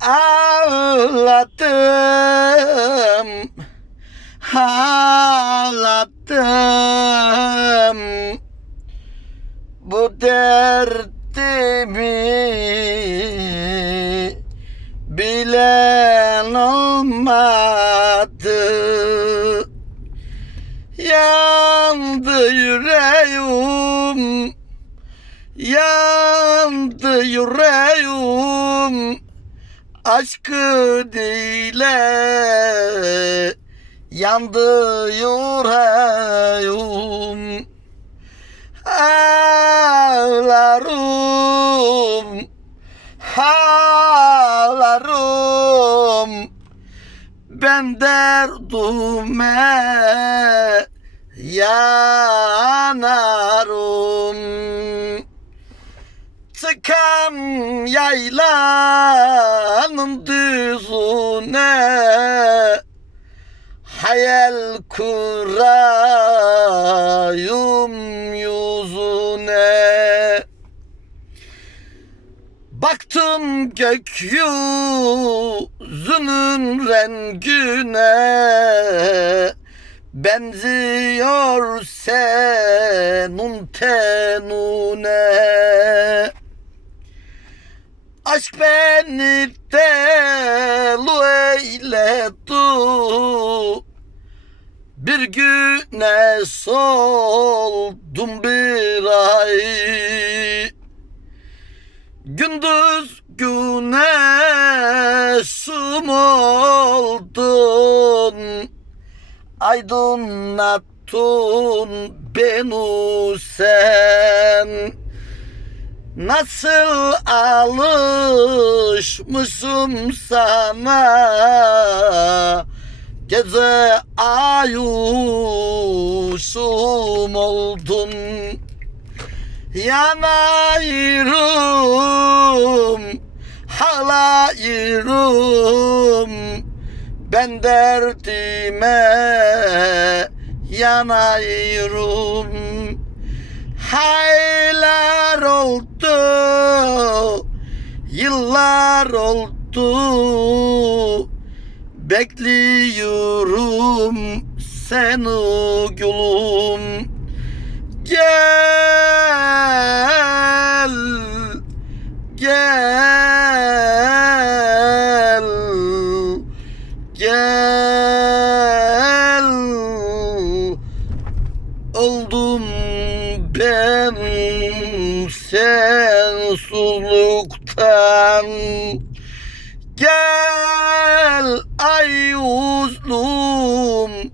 Ağlattım. Ağlattım. Bu derdimi Bilen olmadı? Yandı yüreğim. Yandı yüreğim Aşkı dile Yandı yüreğim. Ağlarım Ağlarım. Ben derdime yanarım Çıkam yaylanın düzüne Hayal kurayım yüzüne. Baktım gökyüzünün rengine Benziyor senin tenune Aşk beni deli eyledi Bir güne soldum bir ay. Gündüz güneşim oldun. Aydınlattın beni sen Nasıl alışmışım sana? Gece ayuşum oldun. Yanayırım Halayırım Ben derdime yanayırım Haylar oldu Yıllar oldu. Bekliyorum seni gülüm. Gel Gel Gel. Oldum ben sensuzluktan Gel ay uzlum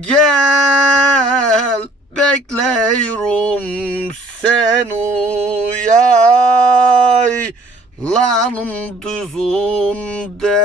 Gel bekliyorum seni yaylanın düzünde